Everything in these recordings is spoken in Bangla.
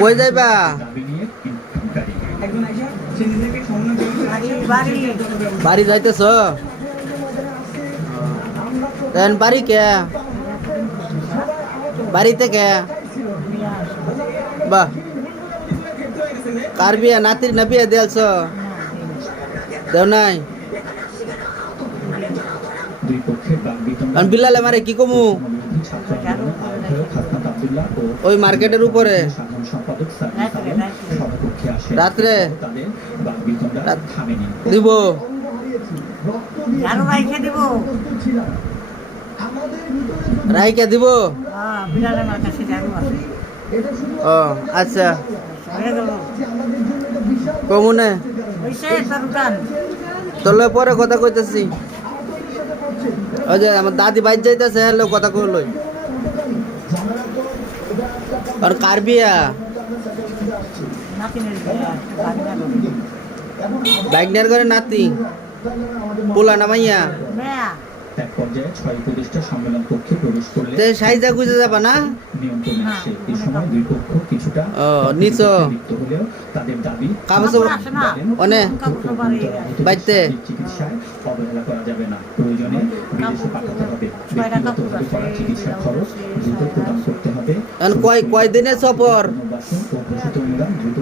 কই যাইবা? বাড়ি যাইতেছ? দেন, বাড়ি কে? বাড়িতে কে? বাহ। কার বিয়া? নাতির না বিয়া দিয়ালছ দেও নাই। বিলালে মারে কি কমু? ওই মার্কেটের উপরে। রাত্রে, দিব। রাইকে দিব। হ্যাঁ ও আচ্ছা। কমুনে। তোলে পরে কথা কইতেছি। ওই যে আমার দাদি বাইর যাইতেছে হ্যালো কথা কইলই আর কার বিয়া না নিয়ে করে নাতি পোলা নামাইয়া মেয়া এক পর্যায়ে ছয় উপদেষ্টা সম্মেলন গুজে যাবা না নিয়ন্ত্রণে আসে না অনে। বাইতে। অবহেলা করা যাবে না প্রয়োজনে বিদেশে পাঠাতে হবে খরচ দ্রুত প্রদান এখন কয় কয় দিনের সফর?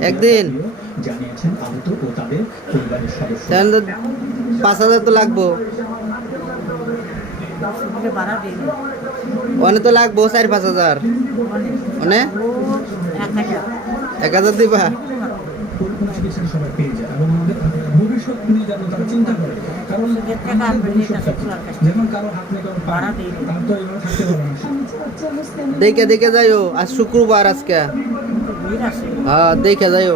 একদিন। পাঁচ হাজার তো লাগবো। অনে তো লাগবো, চার পাঁচ হাজার। অনে? এক হাজার দিবা? নিয়ে যাতে তারা চিন্তা করে কারণ সুদের টাকা আনবে এটা শুক্লার কাছে যেমন কারো হাত নেই কারো পা ভাড়া নেই, দিই। তার তো এইভাবে থাকতে পারবে না দেখে দেখে যাইও আজ শুক্রবার আজকে কিন্তু ভিড় আছে হ্যাঁ দেখে যাইও